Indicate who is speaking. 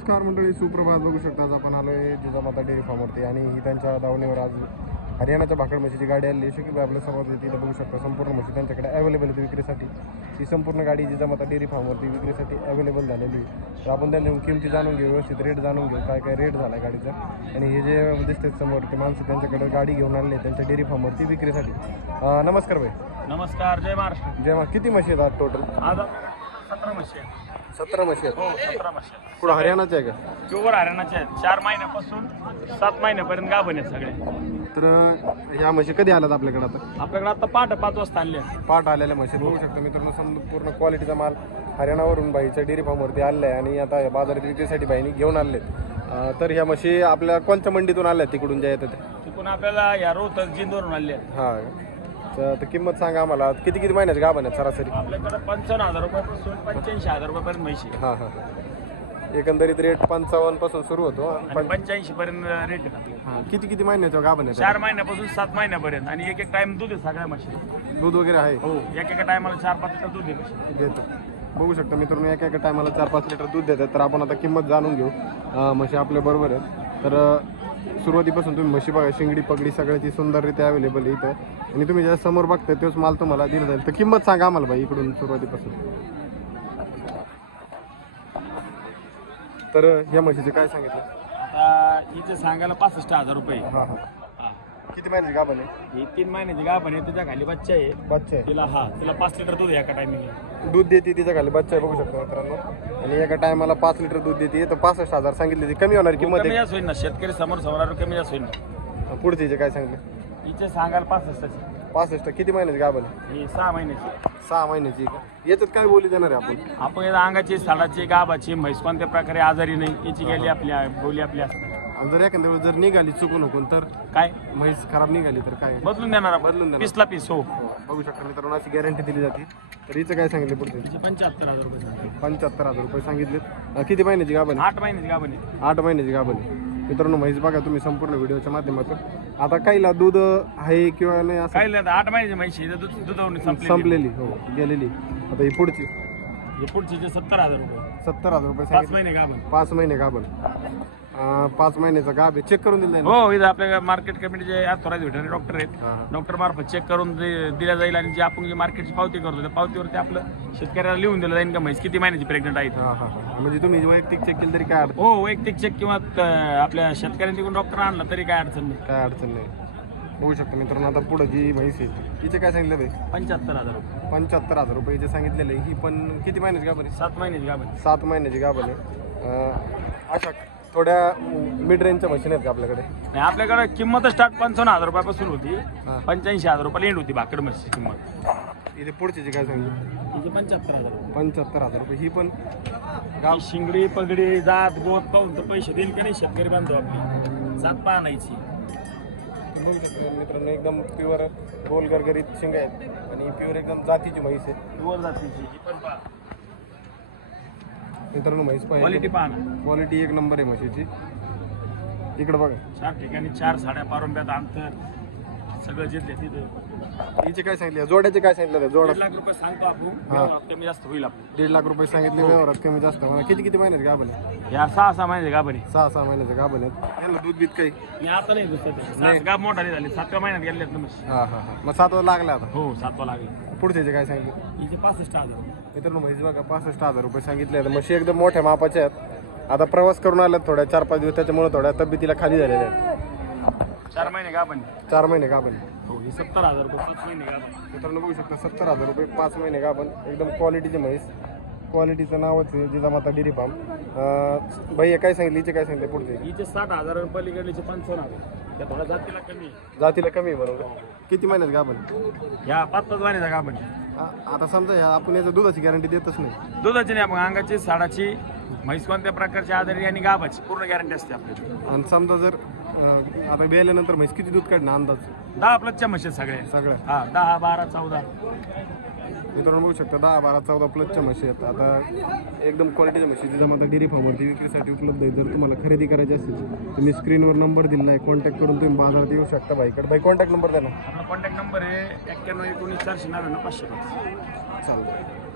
Speaker 1: नमस्कार मंडळी सुप्रभात. बघू शकता आज आपण आलोय जिजामाता डेअरी फार्मवरती आणि ही त्यांच्या दावणीवर आज हरियाणाच्या भाकड म्हशीची गाडी आली शकीब आपल्यासमोर येते इथं बघू शकता संपूर्ण म्हशी त्यांच्याकडे अवेलेबल आहे विक्रीसाठी. ही संपूर्ण गाडी जिजामाता डेअरी फार्मवरती विक्रीसाठी अवेलेबल झालेली आहे. तर आपण त्यांच्या किमती जाणून घेऊ व्यवस्थित रेट जाणून घेऊ काय काय रेट झाला आहे गाडीचा. आणि हे जे दिसतात समोर ते माणसं त्यांच्याकडे गाडी घेऊन आले त्यांच्या डेअरी फार्मवरती विक्रीसाठी. नमस्कार भाई
Speaker 2: नमस्कार जय महाराष्ट्र.
Speaker 1: जेव्हा किती म्हशी आहेत आज टोटल
Speaker 2: आज सतरा म्हशी आहेत.
Speaker 1: सतरा म्हशी आहेत.
Speaker 2: हो सतरा म्हशी आहेत.
Speaker 1: पुढं हरियाणाचे आहे का?
Speaker 2: प्युअर हरियाणाचे आहेत. चार महिन्यापासून सात महिन्यापर्यंत गाभण आहेत सगळे.
Speaker 1: तर ह्या म्हशी कधी आल्यात आपल्याकडे आता?
Speaker 2: आपल्याकडे आता पहाटे पाच वाजता आणले आहेत.
Speaker 1: पाठ आलेल्या म्हशी बघू शकता मित्रांनो संपूर्ण क्वालिटीचा माल हरियाणावरून बाईच्या डेअरी फार्मवरती आलेला आहे आणि आता या बाजारात विक्रीसाठी बाईनी घेऊन आले तर ह्या म्हशी आपल्या कोणत्या मंडीतून आल्या आहेत? तिकडून ज्या येतात त्या?
Speaker 2: तिकडून आपल्याला या रोहतक जिंदवरून आणले आहेत.
Speaker 1: हा. तर तर किंमत सांगा आम्हाला. किती किती महिन्याचे गाभण आहेत सरासरी?
Speaker 2: आपल्याकडे पंचावन्न हजार रुपयापासून पंच्याऐंशी हजार रुपयापर्यंत म्हशी आहेत.
Speaker 1: हां हां एकंदरीत रेट पंचावन्नपासून सुरू होतो
Speaker 2: आणि पंच्याऐंशी पर्यंत रेट.
Speaker 1: हां किती किती महिन्याच्या गाभण आहेत?
Speaker 2: चार महिन्यापासून सात महिन्यापर्यंत. आणि एक एक टाइम दूध आहे सगळ्या म्हशी
Speaker 1: दूध वगैरे आहे?
Speaker 2: हो. एक एका टायमाला चार पाच लिटर दूध आहे म्हशी
Speaker 1: देतो. बघू शकता मित्रांनो एका एका टायमाला चार पाच लिटर दूध देतात. तर आपण आता किंमत जाणून घेऊ. अं, म्हशी आपल्या बरोबर आहेत. तर अं, सुरुवातीपासून तुम्ही म्हशी बघा शिंगडी पगडी सगळ्याची सुंदररित्या अवेलेबल आहे इथं. आणि तुम्ही ज्या समोर बघताय तोच माल तुम्हाला दिला जाईल. तर किंमत सांगा आम्हाला बाई इकडून सुरुवातीपासून. तर या म्हशीचे काय सांगितलं?
Speaker 2: आता हिचे सांगायला पासष्ट हजार रुपये
Speaker 1: हा. किती महिन्याची गाभण आहे?
Speaker 2: ही तीन महिन्याची गाभण आहे त्याच्याखाली बच्चा आहे.
Speaker 1: बच्चा आहे.
Speaker 2: तिला हा तिला पाच लिटर दूध आहे एका टायमिंगला
Speaker 1: दूध देते तिच्या खाली बच्चा आहे बघू शकता मित्रांनो. आणि एका टायमाला पाच लिटर दूध देते तर पासष्ट हजार सांगितली ती कमी होणार किंमत
Speaker 2: कमी जास्त होईल ना शेतकरी समोर समोर कमी जास्त होईल ना.
Speaker 1: पुढचे जे काय सांगितलं
Speaker 2: हिचे सांगायला पासष्टची
Speaker 1: पासष्ट किती महिन्याची गाभण आहे?
Speaker 2: ही सहा महिन्याची.
Speaker 1: सहा महिन्याची का? याच्यात काय बोली देणार आहे आपण?
Speaker 2: आपण याला अंगाची साडाची गाबाची म्हैस कोणत्या प्रकारे आजारी नाही याची गेली आपली बोली आपली असते
Speaker 1: आणि जर एखाद्या वेळेस जर निघाली चुकून हुकून तर
Speaker 2: काय?
Speaker 1: म्हैस खराब निघाली तर काय?
Speaker 2: बदलून देणार
Speaker 1: बदलून देणार.
Speaker 2: पीसला पीस हो.
Speaker 1: हो, बघू शकता मित्रांनो अशी गॅरंटी दिली जाते. तर हिचं काय सांगितले पुढचे?
Speaker 2: पंच्याहत्तर हजार रुपये सांगते.
Speaker 1: पंच्याहत्तर हजार रुपये सांगितले अं, किती महिन्याची गाभण आहे?
Speaker 2: आठ महिन्याची गाभण आहे.
Speaker 1: आठ महिन्याची गाभण आहे. मित्रांनो म्हैस बघा तुम्ही संपूर्ण व्हिडिओच्या माध्यमातून. आता काहीला दूध आहे किंवा नाही असं?
Speaker 2: नाही आता आठ महिन्याची म्हैशी आहे, दूध दुधावरून
Speaker 1: संपलेली हो गेलेली. आता ही पुढची.
Speaker 2: हे पुढची सत्तर हजार रुपये
Speaker 1: सत्तर हजार रुपये
Speaker 2: पाच
Speaker 1: सांगितले.
Speaker 2: महिने गाभण.
Speaker 1: पाच महिने गाभण. अं, पाच महिन्याचा गाभ आहे. चेक करून दिलं जाईल ना?
Speaker 2: हो इथं आपल्या मार्केट कमिटीचे ऑथोराइज व्हेटरनरी डॉक्टर आहेत.
Speaker 1: हां
Speaker 2: डॉक्टर मार्फत चेक करून दि- दिल्या जाईल आणि जे आपण जे मार्केटची पावती करतो त्या पावतीवरती आपलं शेतकऱ्याला लिहून दिलं जाईल का म्हैस? किती महिन्याची प्रेग्नंट आहे
Speaker 1: हां हां हां. म्हणजे तुम्ही वैयक्तिक चेक केलं तरी काय अडचण
Speaker 2: हो वैयक्तिक चेक किंवा त- आपल्या शेतकऱ्यांनी तिकडून डॉक्टर आणला तरी काय अडचण नाही.
Speaker 1: काय अडचण नाही. बघू शकतो मित्रांनो आता पुढं जी म्हैस आहे तिचे काय सांगितलं भाई?
Speaker 2: पंच्याहत्तर हजार रुपये.
Speaker 1: पंच्याहत्तर हजार रुपये जे सांगितलेलं आहे ही पण किती महिन्याची गाभण आहे?
Speaker 2: सात महिन्याची गाभण
Speaker 1: सात महिन्याची गाभण आहे. अं, अशा थोड्या मिड रेंजच्या मशीन आहेत का आपल्याकडे?
Speaker 2: नाही आपल्याकडे किंमत स्टार्ट पंचावन्न हजार रुपयापासून होती. पंच्याऐंशी हजार रुपये एंड होती भाकड म्हशीची किंमत.
Speaker 1: इथे पुढची जी काय सांगितलं?
Speaker 2: पंच्याहत्तर हजार रुपये.
Speaker 1: पंच्याहत्तर हजार रुपये. ही पण गाव
Speaker 2: शिंगडी पगडी जात गोत पाहून तर पैसे देईल की नाही? शेतकरी बांधव आपली. जात पाहण्याची.
Speaker 1: बघू शकतो. मित्रांनो एकदम प्युअर गोल गरगरीत शिंग आहेत. आणि प्युअर एकदम जातीची म्हैस आहे.
Speaker 2: वर जातीची. ही पण पहा
Speaker 1: मित्रांनो म्हैस
Speaker 2: क्वालिटी
Speaker 1: पाहिजे
Speaker 2: पहा ना.
Speaker 1: क्वालिटी एक नंबर आहे म्हशीची. इकडं बघा.
Speaker 2: चार ठिकाणी चार साड्या पारुंब्यात अंतर. सगळं जिथले तिथं.
Speaker 1: हिचे काय सांगितले? जोड्याचे काय सांगितलं जोडा
Speaker 2: दीड लाख रुपये सांगतो आपण.
Speaker 1: हा.
Speaker 2: कमी जास्त होईल आपण
Speaker 1: दीड लाख रुपये सांगितले व्यवहारात कमी जास्त मला किती किती महिन्याचे गाभण आहे
Speaker 2: या सहा सहा महिन्याचे गाभणी
Speaker 1: सहा सहा महिन्याचे गाभण आहेत. यांना दूध बीत काही?
Speaker 2: मी आता नाही दुसरं गाभ मोठा नाही झाली. सातव्या महिन्यात गेले ना म्हशी.
Speaker 1: हां हां हां. मग सात लागला आता?
Speaker 2: हो सातवा लागला.
Speaker 1: पुढचे जे काय सांगितले?
Speaker 2: हिचे पासष्ट हजार.
Speaker 1: मित्रांनो म्हैस बघा पासष्ट हजार रुपये सांगितले आहेत. म्हशी एकदम मोठ्या मापाच्या आहेत. आता प्रवास करून आल्यात थोड्या चार पाच दिवस त्याच्यामुळे थोड्या तब्येतीला खाली झालेल्या आहेत.
Speaker 2: चार महिने गाभणी
Speaker 1: चार महिने गाभण
Speaker 2: हो ही सत्तर हजार रुपये पाच महिने गाभणी
Speaker 1: मित्रांनो बघू शकता सत्तर हजार रुपये पाच महिने गाभण एकदम क्वालिटीची म्हैस. क्वालिटीचं नावच आहे जिजामाता डेअरी फार्म. अं, भैया काय सांगितले? हिचे काय सांगितले पुढचे?
Speaker 2: हिचे साठ हजार आणि पलीकडलीचे पंचावन्न हजार. त्या थोडा जातीला कमी आहे.
Speaker 1: जातीला कमी आहे म्हणून किती महिन्यात गाभण
Speaker 2: ह्या पाच पाच महिन्याचा गाभणी
Speaker 1: आ- आता समजा ह्या आपण याचं दुधाची गॅरंटी देतच नाही.
Speaker 2: दुधाची नाही आपण अंगाची साडाची म्हैस कोणत्या प्रकारची आजारी आणि गाभाची पूर्ण गॅरंटी असते आपल्याची
Speaker 1: आणि समजा जर अं, आता बेल्यानंतर म्हैस किती दूध काढणं अंदाज?
Speaker 2: दहा प्लसच्या म्हशी आहेत सगळ्या
Speaker 1: सगळं.
Speaker 2: हा दहा बारा चौदा.
Speaker 1: मित्रांनो बघू शकता दहा बारा चौदा प्लसच्या म्हशी आहेत. आता एकदम क्वालिटीच्या म्हशी जिजामाता डेअरी फार्मवरती विक्रीसाठी उपलब्ध आहे जर तुम्हाला खरेदी करायची असेल तर मी स्क्रीनवर नंबर दिला आहे. कॉन्टॅक्ट करून तुम्ही बाजारात येऊ शकता बाईकडे बाई कॉन्टॅक्ट नंबर द्या ना.
Speaker 2: आपला कॉन्टॅक्ट नंबर आहे एक्क्याण्णव एकोणीस चारशे नव्याण्णव पाचशे पाच
Speaker 1: चालेल